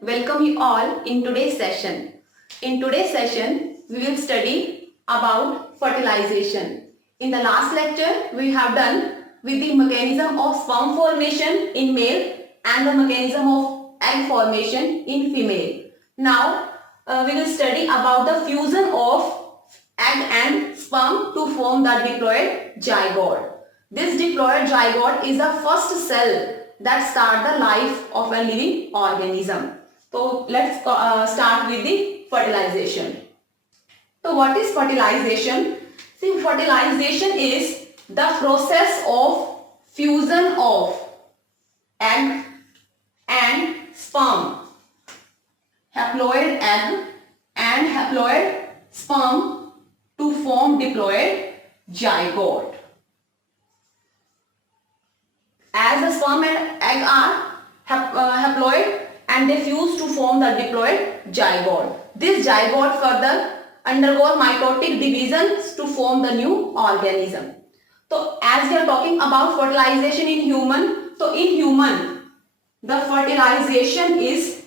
welcome you all in today's session. In today's session, we will study about fertilization. In the last lecture, we have done with the mechanism of sperm formation in male and the mechanism of egg formation in female. Now, we will study about the fusion of egg and sperm to form the diploid zygote. This diploid zygote is the first cell that start the life of a living organism. So let's start with the fertilization. So what is fertilization? See, fertilization is the process of fusion of egg and sperm, haploid egg and haploid sperm to form diploid zygote. As the sperm and egg are haploid and they fuse to form the diploid zygote. This zygote further undergoes mitotic divisions to form the new organism. So as we are talking about fertilization in human, so in human the fertilization is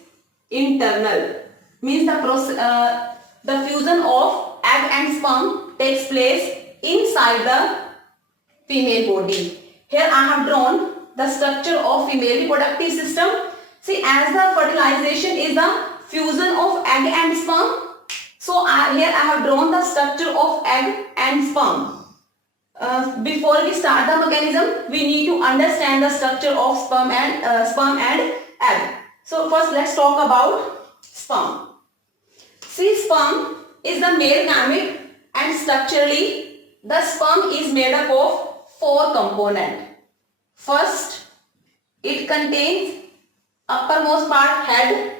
internal, means the fusion of egg and sperm takes place inside the female body. Here I have drawn the structure of female reproductive system. See, as the fertilization is the fusion of egg and sperm, so here I have drawn the structure of egg and sperm. Before we start the mechanism, we need to understand the structure of sperm and egg. So first let's talk about sperm. See, sperm is the male gamete and structurally the sperm is made up of 4 components. First, it contains uppermost part head.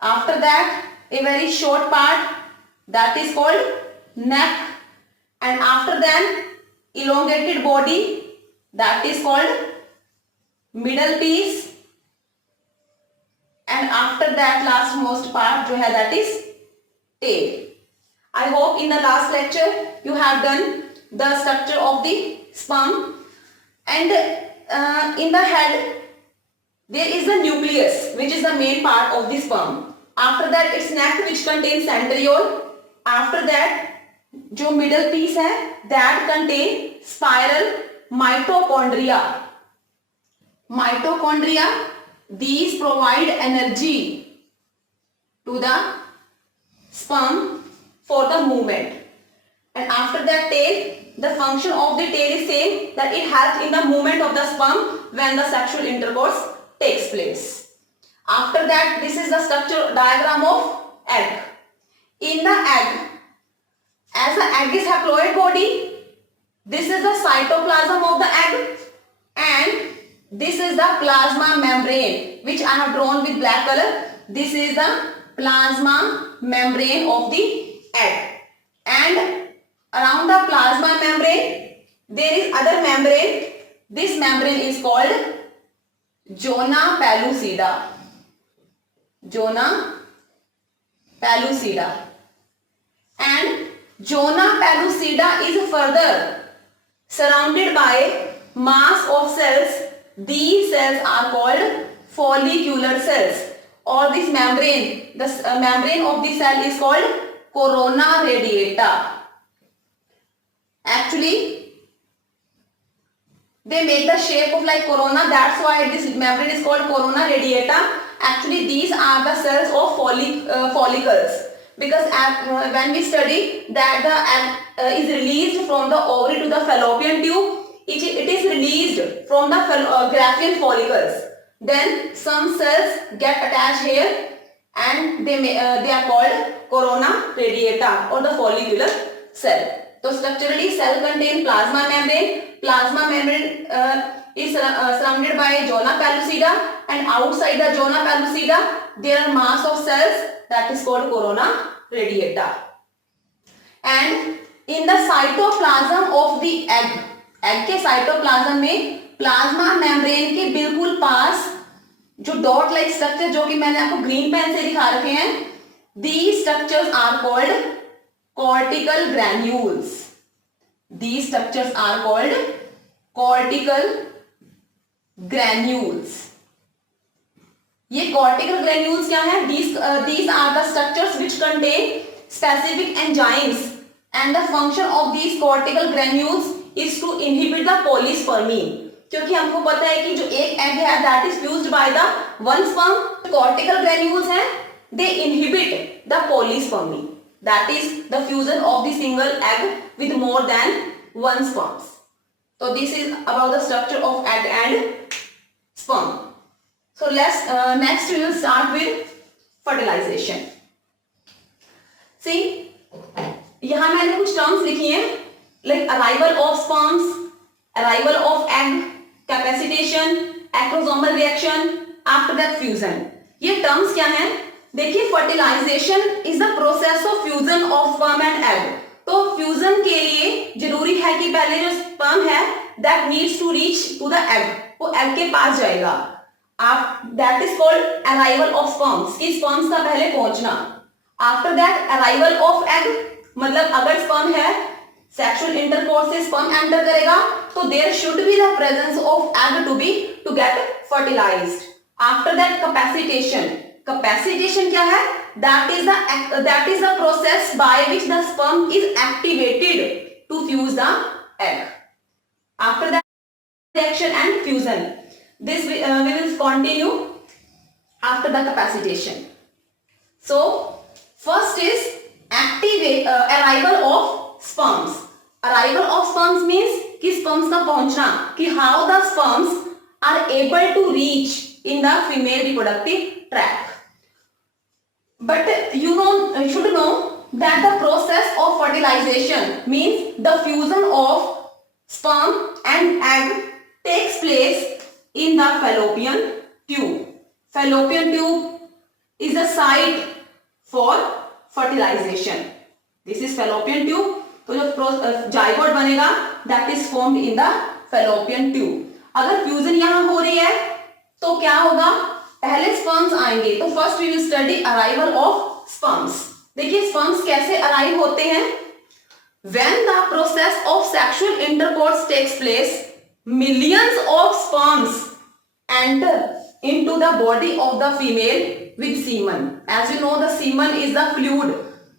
After that, a very short part that is called neck. And after that, elongated body that is called middle piece. And after that, lastmost part that is tail. I hope in the last lecture you have done the structure of the sperm. And in the head there is the nucleus, which is the main part of the sperm. After that its neck, which contains centriole. After that जो middle piece है, that contain spiral mitochondria. Mitochondria, these provide energy to the sperm for the movement. And after that tail, the function of the tail is same, that it helps in the movement of the sperm when the sexual intercourse takes place. After that, this is the structure diagram of egg. In the egg, as the egg is haploid body, this is the cytoplasm of the egg and this is the plasma membrane, which I have drawn with black color. This is the plasma membrane of the egg. And around the plasma membrane, there is other membrane. This membrane is called zona pellucida. Zona pellucida. And zona pellucida is further surrounded by mass of cells. These cells are called follicular cells. Or this membrane, the membrane of the cell is called corona radiata. Actually, they make the shape of like corona. That's why this membrane is called corona radiata. Actually, these are the cells of follicles. Because when we study that the egg is released from the ovary to the fallopian tube, it is released from the Graafian follicles. Then some cells get attached here and they are called corona radiata or the follicular cell. So structurally cell contain plasma membrane. Plasma membrane is surrounded by zona pellucida, and outside the zona pellucida there are mass of cells that is called corona radiata. And in the cytoplasm of the egg के cytoplasm में plasma membrane के बिल्कुल पास जो dot like structure जो कि मैंने आपको green pen से दिखा रखे हैं, these structures are called cortical granules. These structures are called cortical granules. ये cortical granules क्या है? These are the structures which contain specific enzymes and the function of these cortical granules is to inhibit the polyspermy. क्योंकि हमको पता है कि जो एक एग है that is fused by the one sperm, cortical granules हैं they inhibit the polyspermy, that is the fusion of the single egg with more than one sperm. So this is about the structure of egg and sperm. So let's next we will start with fertilization. See, यहाँ मैंने कुछ terms लिखी हैं like arrival of sperms, arrival of egg, capacitation, acrosomal reaction, after that fusion. ये terms क्या हैं? देखिए fertilization is the process of fusion of sperm and egg. तो fusion के लिए जरूरी है कि पहले जो sperm है that needs to reach to the egg, वो egg के पास जाएगा. That is called arrival of sperms, कि sperms का पहले पहुंचना. After that arrival of egg, मतलब अगर sperm है sexual intercourse से sperm enter करेगा तो there should be the presence of egg to get fertilized. After that capacitation, capacitation क्या है? That is the process by which the sperm is activated to fuse the egg. After that reaction and fusion, this we will continue after the capacitation. So first is arrival of sperms. Arrival of sperms means कि sperms का पहुंचना, कि how the sperms are able to reach in the female reproductive tract. But you should know that the process of fertilization means the fusion of sperm and egg takes place in the fallopian tube. Fallopian tube is the site for fertilization. This is fallopian tube. तो जो zygote बनेगा that is formed in the fallopian tube. अगर fusion यहाँ हो रही है तो क्या होगा? पहले स्पर्म्स आएंगे. तो first we will study arrival of sperms. देखिए स्पर्म्स कैसे अराइव होते हैं? When the process of sexual intercourse takes place, millions of sperms enter into the body of the female with semen. As you know, the semen is the fluid.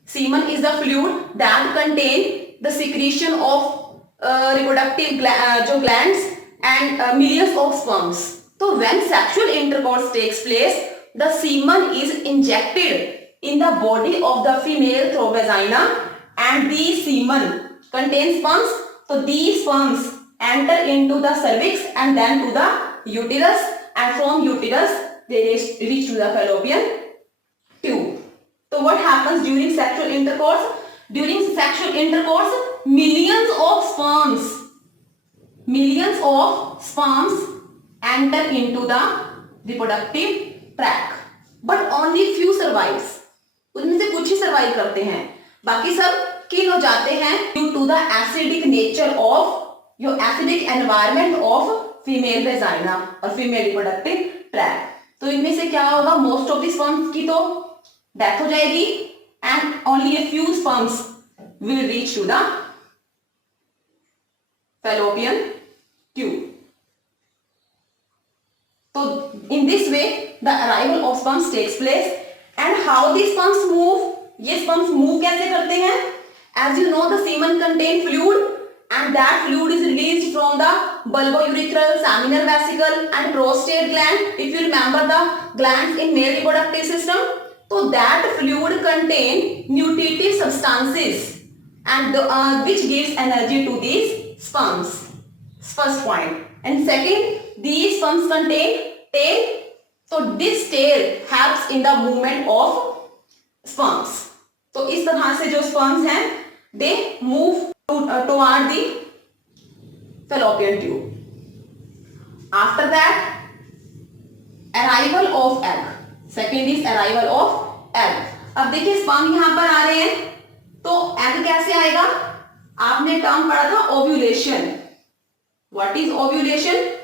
Semen is the fluid that contain the secretion of reproductive glands and millions of sperms. So when sexual intercourse takes place, the semen is injected in the body of the female through vagina, and these semen contain sperms. So these sperms enter into the cervix and then to the uterus, and from uterus they reach to the fallopian tube. So what happens during sexual intercourse? During sexual intercourse, millions of sperms enter into the reproductive tract, but only few survives. उनमें से कुछ ही survive करते हैं, बाकी सब किल हो जाते हैं due to the acidic nature of your acidic environment of female vagina और फीमेल रिप्रोडक्टिव ट्रैक्ट. तो इनमें से क्या होगा? मोस्ट ऑफ द स्पर्म्स की तो डेथ हो जाएगी and only a few sperms will reach to the fallopian tube. So in this way the arrival of sperms takes place. And how these sperms move? ये sperms move कैसे करते हैं? As you know, the semen contain fluid and that fluid is released from the bulbourethral, seminal vesicle and prostate gland. If you remember the glands in male reproductive system, so that fluid contain nutritive substances and which gives energy to these sperms. First point. And second, these sperms contain tail. So this tail helps in the movement of sperms. तो इस तरह से जो sperms हैं, they move toward the fallopian tube. After that, arrival of egg. Second is arrival of egg. अब देखिए sperm यहाँ पर आ रहे हैं, तो egg कैसे आएगा? आपने टर्म पढ़ा था ovulation. What is ovulation?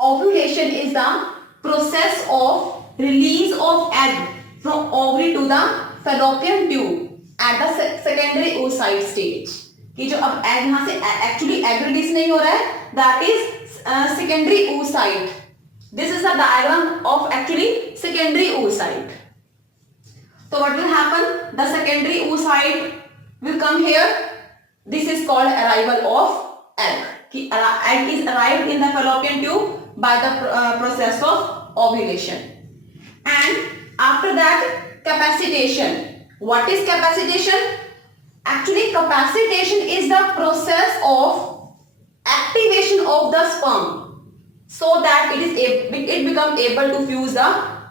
Ovulation is the process of release of egg from ovary to the fallopian tube at the secondary oocyte stage. कि जो अब एग यहाँ से एक्चुअली एग रिलीज नहीं हो रहा है, that is secondary oocyte. This is the diagram of actually secondary oocyte. So what will happen? The secondary oocyte will come here. This is called arrival of egg. Egg is arrived in the fallopian tube by the process of ovulation. And after that, capacitation. What is capacitation? Actually, capacitation is the process of activation of the sperm so that it become able to fuse the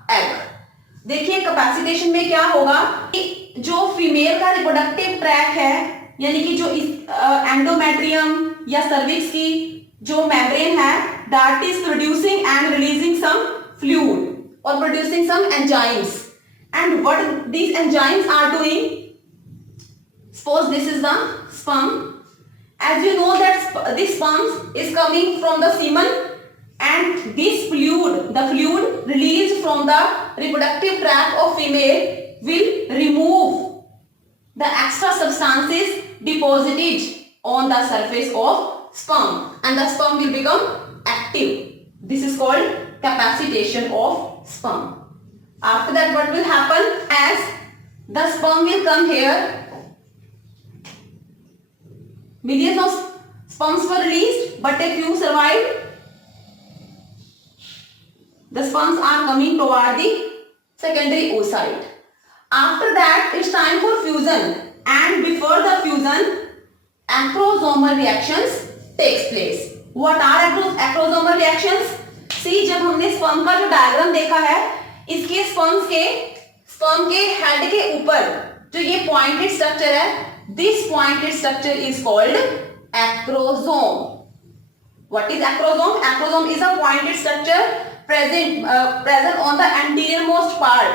egg. देखिए capacitation में क्या होगा कि जो female का reproductive tract है, यानी कि जो एंडोमेट्रियम या सर्विक्स की जो मेम्ब्रेन है, that is producing and releasing some fluid or producing some enzymes. And what these enzymes are doing, suppose this is the sperm, as you know that this sperm is coming from the semen, and this fluid, the fluid released from the reproductive tract of female will remove the extra substances deposited on the surface of sperm, and the sperm will become active. This is called capacitation of sperm. After that, what will happen? As the sperm will come here, millions of sperms were released, but a few survived. The sperms are coming toward the secondary oocyte. After that, it's time for fusion, and before the fusion, acrosomal reactions takes place. What are acrosomal reactions? सी जब हमने sperm का जो diagram देखा है, इसके sperm के head के ऊपर जो ये पॉइंटेड स्ट्रक्चर है, this pointed structure is called acrosome. What is acrosome? Acrosome is a pointed structure present on the anterior-most part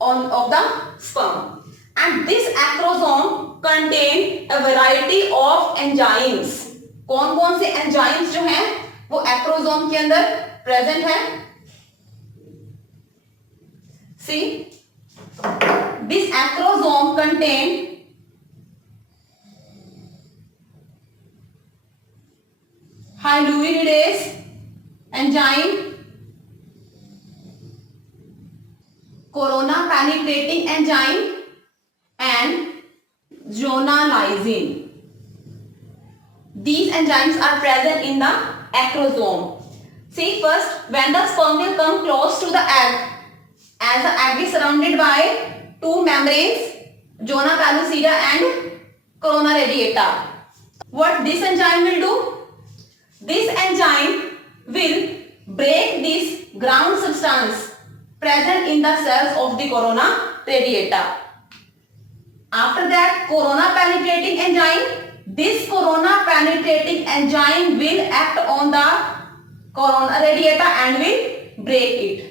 of the sperm, and this acrosome contain a variety of enzymes. कौन-कौन से enzymes जो हैं वो acrosome के अंदर present है? See, this acrosome contain hyaluronidase enzyme, corona penetrating enzyme, and zona lysine. These enzymes are present in the acrosome. See, first, when the sperm will come close to the egg, as the egg is surrounded by two membranes, zona pellucida and corona radiata. What this enzyme will do? This enzyme will break this ground substance present in the cells of the corona radiata. After that, corona penetrating enzyme. This corona penetrating enzyme will act on the corona radiata and will break it.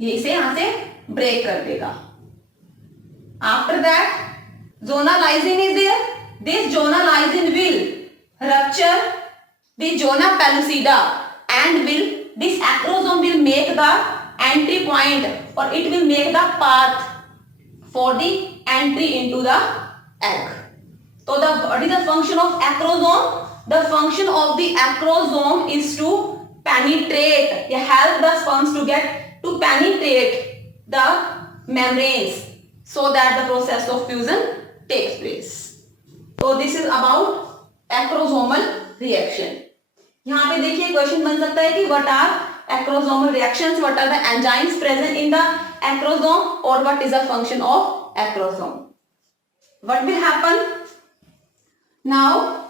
ये इसे यहाँ से break कर देगा. After that, zona lysine is there. This zona lysine will rupture the zona pellucida and this acrosome will make the entry point, or it will make the path for the entry into the egg. So what is the function of acrosome? The function of the acrosome is to penetrate, help the sperms to penetrate the membranes so that the process of fusion takes place. So this is about acrosomal reaction. यहाँ पे देखिए question बन सकता है कि what are acrosomal reactions, what are the enzymes present in the acrosome, or what is the function of acrosome. What will happen? Now,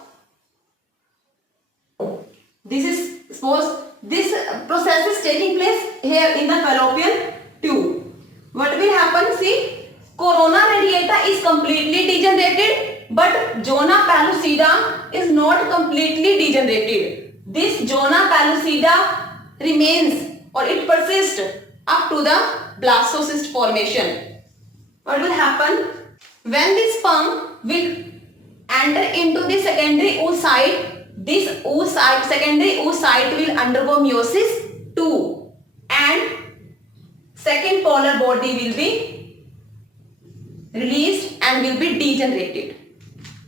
suppose this process is taking place here in the fallopian tube. What will happen? See, corona radiata is completely degenerated, but zona pellucida is not completely degenerated. This zona pellucida remains, or it persists up to the blastocyst formation. What will happen? When this sperm will enter into the secondary oocyte, this secondary oocyte will undergo meiosis second polar body will be released and will be degenerated.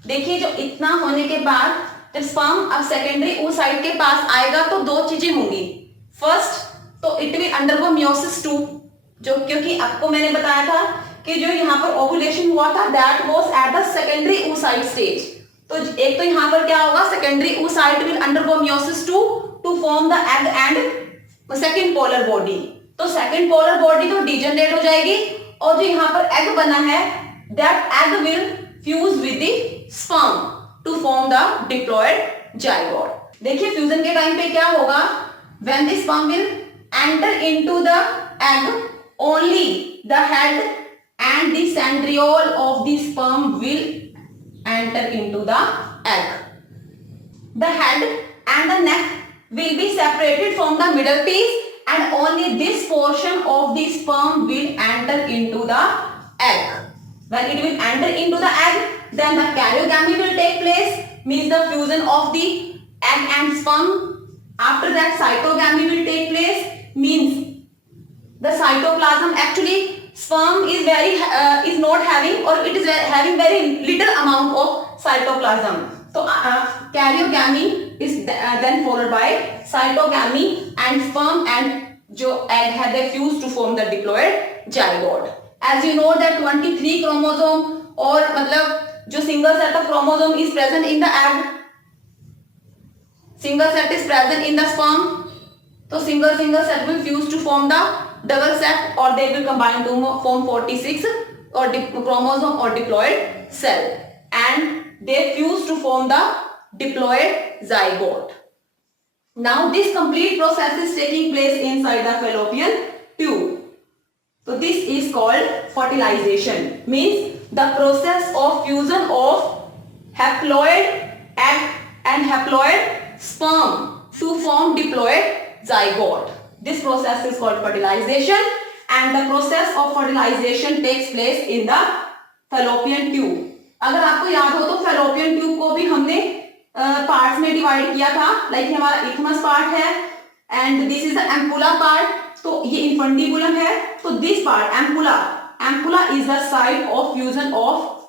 देखिए जो इतना होने के बाद जब sperm अब secondary oocyte के पास आएगा तो दो चीजें होंगी. फर्स्ट तो इट विल अंडरगो मियोसिस 2, जो क्योंकि आपको मैंने बताया था कि जो यहाँ पर ओवुलेशन हुआ था that was at the secondary oocyte stage. तो एक तो यहाँ पर क्या होगा, secondary oocyte will undergo meiosis 2 to form the egg and second polar body. तो सेकेंड पोलर बॉडी तो डिजनरेट हो जाएगी और जो यहाँ पर एग बना है that egg will fuse with the sperm to form the diploid zygote. देखिए फ्यूजन के टाइम पे क्या होगा, when the sperm will enter into the egg only the head and the centriole of the sperm will enter into the egg. The head and the neck will be separated from the middle piece and only this portion of the sperm will enter into the egg. When it will enter into the egg, then the karyogamy will take place, means the fusion of the egg and sperm. After that cytogamy will take place, means the cytoplasm, actually sperm is not having, or it is having very little amount of cytoplasm. So karyogamy is then followed by cytogamy and sperm and जो egg है they fuse to form the diploid zygote. As you know that 23 chromosome और मतलब जो single set of chromosome is present in the egg, single set is present in the sperm. तो single set will fuse to form the double set or they will combine to form 46 or chromosome or diploid cell and they fuse to form the diploid zygote. Now this complete process is taking place inside the fallopian tube. So this is called fertilization, means the process of fusion of haploid egg and haploid sperm to form diploid zygote. This process is called fertilization and the process of fertilization takes place in the fallopian tube. अगर आपको याद हो तो fallopian tube को भी हमने parts में divide किया था. लाइक हमारा इथमस पार्ट है and this is the ampulla part. तो ये इन्फंडिबुलम है. तो this part ampulla is the site of fusion of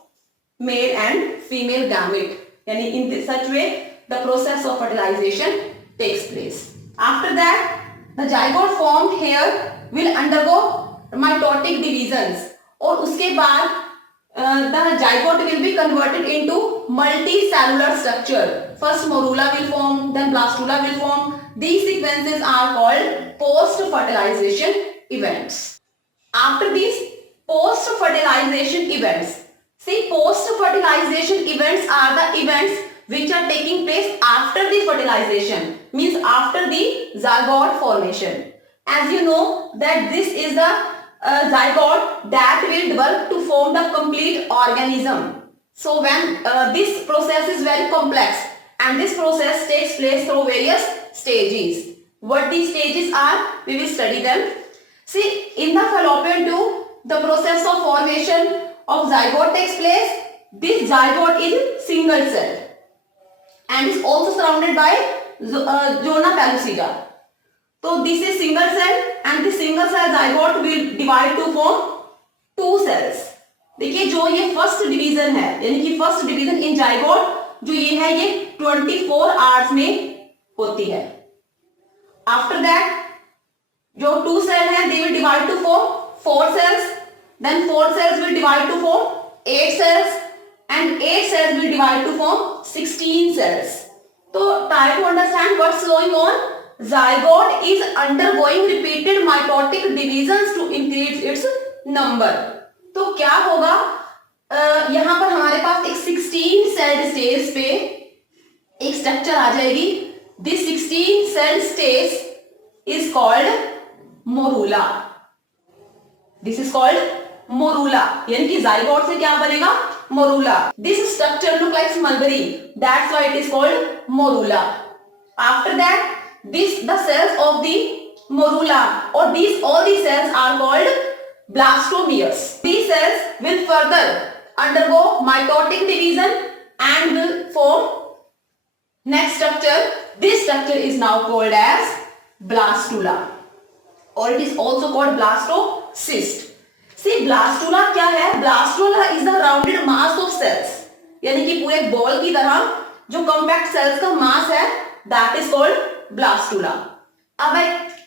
male and female gamete. यानी in such way the process of fertilization takes place. After that the zygote formed here will undergo mitotic divisions और उसके बाद the zygote will be converted into multicellular structure. First morula will form, then blastula will form. These sequences are called post-fertilization events. After these post-fertilization events, see post-fertilization events are the events which are taking place after the fertilization, means after the zygote formation. As you know that this is the zygote that will develop to form the complete organism. So when this process is very complex and this process takes place through various stages. What these stages are, we will study them. See, in the fallopian tube, the process of formation of zygote takes place. This zygote is single cell and is also surrounded by zona pellucida. So this is single cell and this single cell zygote will divide to form two cells. देखिए जो ये first division है, यानी कि first division in zygote जो ये है ये 24 आवर्स में होती है. आफ्टर दैट जो टू सेल है they will divide two form 4 cells, then 4 cells will divide to form 8 cells and 8 cells will divide to form 16 cells. So try to understand what's going on. Zygote is undergoing repeated mitotic divisions to increase its number. तो क्या होगा, यहां पर हमारे पास एक 16 cell stage पे एक structure आ जाएगी. This 16 cell stage is called morula. This is called morula, यानी कि जाइगोट से क्या बनेगा, morula. This structure look like mulberry, that's why it is called morula. After that this the cells of the morula or these all these cells are called blastomeres. These cells will further undergo mitotic division and will form next structure. This structure is now called as blastula. or it is also called blastocyst. See, blastula क्या है? Blastula is the rounded mass of cells, यानी कि पूरे ball की तरह जो compact sales का मास है, that is called blastula. अब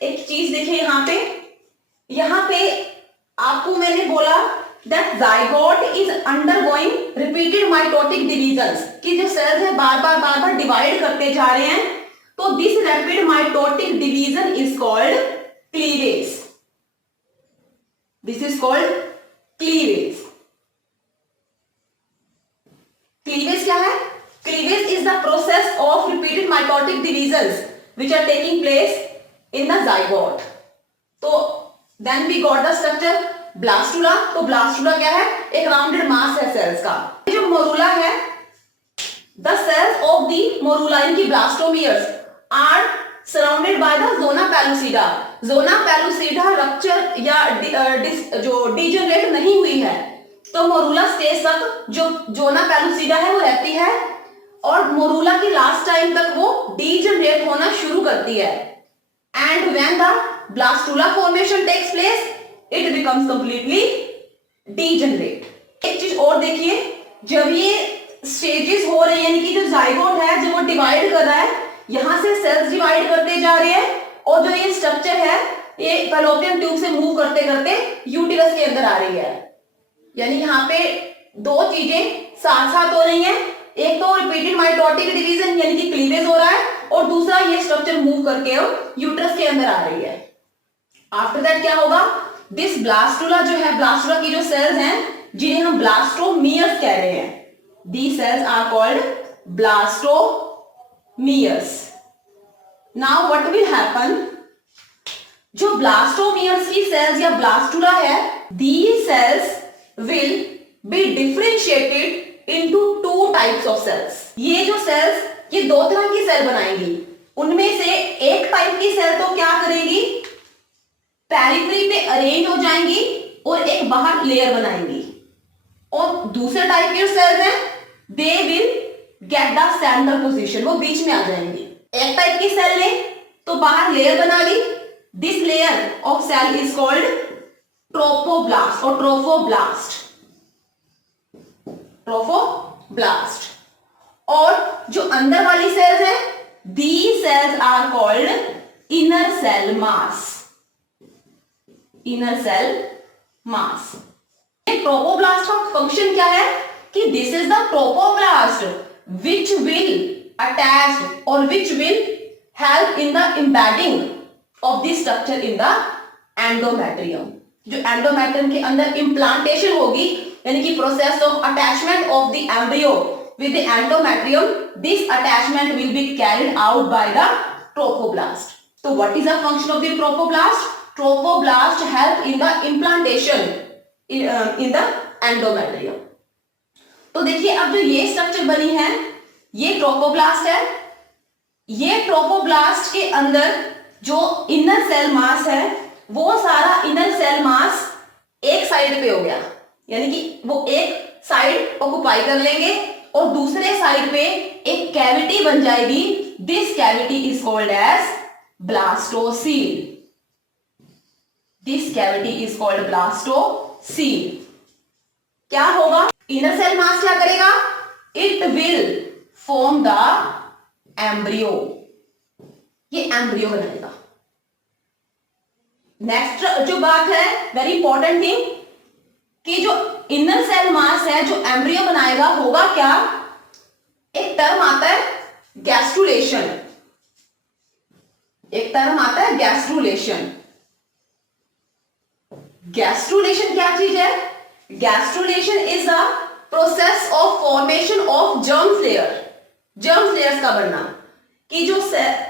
एक चीज देखिए यहाँ पे आपको मैंने बोला that zygote is undergoing repeated mitotic divisions, कि जो सेल्स है बार बार डिवाइड करते जा रहे हैं, तो this rapid mitotic division is called cleavage. This is called cleavage. Cleavage क्या है? Cleavage is the process of repeated mitotic divisions which are taking place in the zygote. तो then we got the structure blastula. तो blastula क्या है? एक rounded mass है cells का. जो morula है, the cells of the morula इनकी blastomeres are surrounded by the zona pellucida. zona pellucida rupture या जो degenerate नहीं हुई है, तो मोरूला स्टेज तक जो जोना पेलुसिडा है वो रहती है, और मोरूला की लास्ट टाइम तक वो डीजनरेट होना शुरू करती है. And when the blastula formation takes place, it becomes completely degenerate. एक चीज और देखिए, जब ये स्टेजेस हो रही है, यानी कि जो जाइगोट है जब वो डिवाइड कर रहा है, यहां से सेल्स डिवाइड करते जा रहे हैं, और जो ये स्ट्रक्चर है ये फैलोपियन ट्यूब से मूव करते करते यूटिरस के अंदर आ रही है. यानी यहाँ पे दो चीजें साथ साथ हो रही हैं, एक तो रिपीटेड माइटोटिक डिवीजन यानी कि क्लीवेज हो रहा है, और दूसरा ये स्ट्रक्चर मूव करके यूट्रस के अंदर आ रही है. आफ्टर दैट क्या होगा? दिस ब्लास्टुला जो है, ब्लास्टुला की जो सेल्स हैं जिन्हें हम ब्लास्टोमियर्स कह रहे हैं, these cells are called blastomeres. Now what will happen? जो ब्लास्टोमियर्स की सेल्स या ब्लास्टुला है, these cells will be differentiated into two types of cells. ये जो सेल्स, ये दो तरह की सेल बनाएंगी. उनमें से एक टाइप की सेल तो क्या करेगी? पेरिफेरी पे अरेंज हो जाएंगी और एक बाहर लेयर बनाएंगी. और दूसरे टाइप की सेल्स हैं, they will get the center position, वो बीच में आ जाएंगी. एक टाइप की सेल ने तो बाहर लेयर बना ली. This layer of cell is called trophoblast और ट्रोफोब्लास्ट. और जो अंदर वाली सेल्स हैं, these cells are called inner cell mass. inner cell mass. ये ट्रोफोब्लास्ट का फंक्शन क्या है? कि this is the trophoblast which will attach or which will help in the embedding of this structure in the endometrium. जो endometrium के अंदर implantation होगी, यानी कि process of attachment of the embryo with the endometrium, this attachment will be carried out by the trophoblast. तो what is the function of the trophoblast? Trophoblast help in the implantation in the endometrium. तो देखिए, अब जो ये structure बनी है, ये trophoblast है. ये ट्रोफोब्लास्ट के अंदर जो इनर सेल मास है, वो सारा इनर सेल मास एक साइड पे हो गया, यानी कि वो एक साइड ऑक्युपाई कर लेंगे और दूसरे साइड पे एक कैविटी बन जाएगी. This cavity is called as blastocoel. This cavity is called blastocoel. क्या होगा? इनर सेल मास क्या करेगा? It will form the embryo. ये एम्ब्रियो बनाएगा. नेक्स्ट जो बात है, वेरी इंपॉर्टेंट थिंग, कि जो इनर सेल मास है जो एम्ब्रियो बनाएगा, होगा क्या? एक टर्म आता है गैस्ट्रुलेशन. एक टर्म आता है गैस्ट्रुलेशन. गैस्ट्रुलेशन क्या चीज है? Gastrulation is a process of formation of germ layer. Germ layers का बनना, कि जो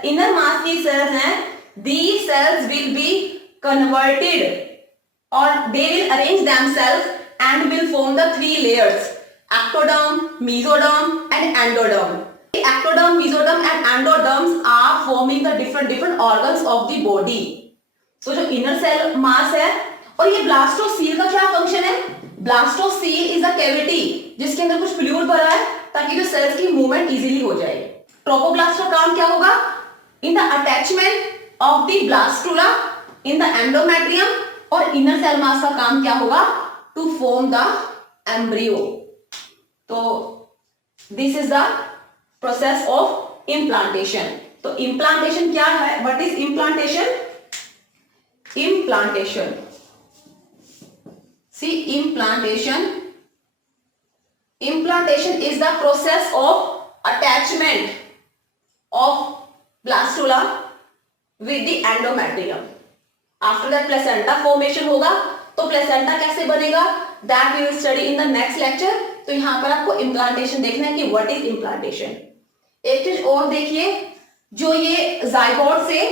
इनर मास की सेल्स हैं, these cells will be converted or they will arrange themselves and will form the three layers: ectoderm, mesoderm and endoderm. The ectoderm, mesoderm and endoderms are forming the different organs of the body. तो जो inner cell mass है, और ये blastocoel का क्या function है? Blastocoel is a cavity जिसके अंदर कुछ फ्लूइड भरा है ताकि जो सेल्स की मूवमेंट इजीली हो जाए. ट्रोफोब्लास्ट का काम क्या होगा? In the attachment of the blastula in the endometrium, और इनर सेल मास का काम क्या होगा? To form the embryo. तो this is the process of implantation. तो इम्प्लांटेशन क्या है? What is implantation? Implantation, see implantation. Implantation is the process of attachment of blastula with the endometrium. After that placenta formation होगा. तो placenta कैसे बनेगा? That we will study in the next lecture. तो यहाँ पर आपको implantation देखना है कि what is implantation. एक चीज और देखिए, जो ये zygote से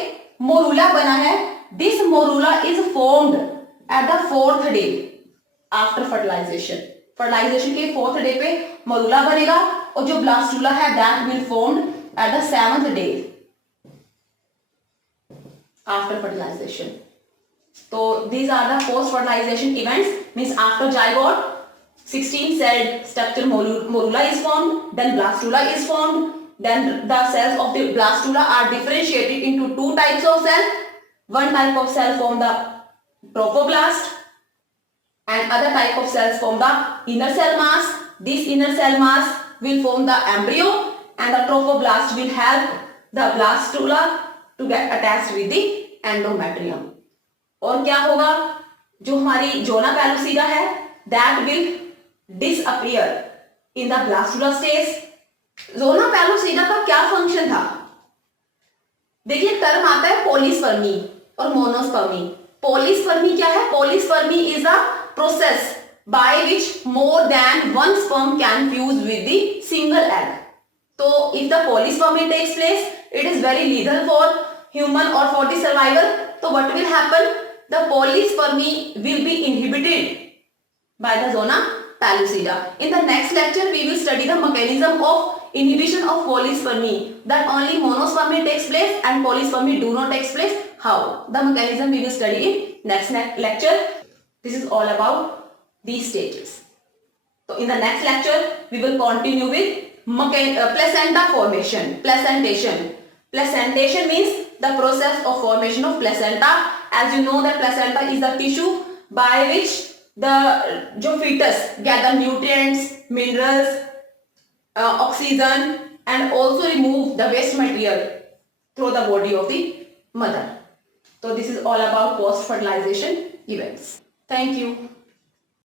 morula बना है, this morula is formed at the 4th day after fertilization. Fertilization के 4th डे पे मरूला बनेगा, और जो ब्लास्टूला है that will formed at the 7th day after fertilization. तो these are the post fertilization events. Means after zygote 16 celled structure morula is formed, then blastula is formed, then the cells of the blastula are differentiated into 2 types of cells. One type of cell form the trophoblast, and other type of cells form the inner cell mass. This inner cell mass will form the embryo, and the trophoblast will help the blastula to get attached with the endometrium. और क्या होगा? जो हमारी जोना पैलुसिडा है that will disappear in the blastula stage. जोना पैलुसिडा का क्या function था? देखिए टर्म आता है पॉलीस्पर्मी और मोनोस्पर्मी. पॉलीस्पर्मी क्या है? Polyspermy is a process by which more than one sperm can fuse with the single egg. So if the polyspermy takes place, it is very lethal for human or for the survival. So what will happen? The polyspermy will be inhibited by the zona pellucida. In the next lecture, we will study the mechanism of inhibition of polyspermy. That only monospermy takes place and polyspermy do not takes place. How? The mechanism we will study in next lecture. This is all about these stages. So in the next lecture, we will continue with placenta formation, placentation. Placentation means the process of formation of placenta. As you know that placenta is the tissue by which the fetus gather nutrients, minerals, oxygen, and also remove the waste material through the body of the mother. So this is all about post-fertilization events. Thank you.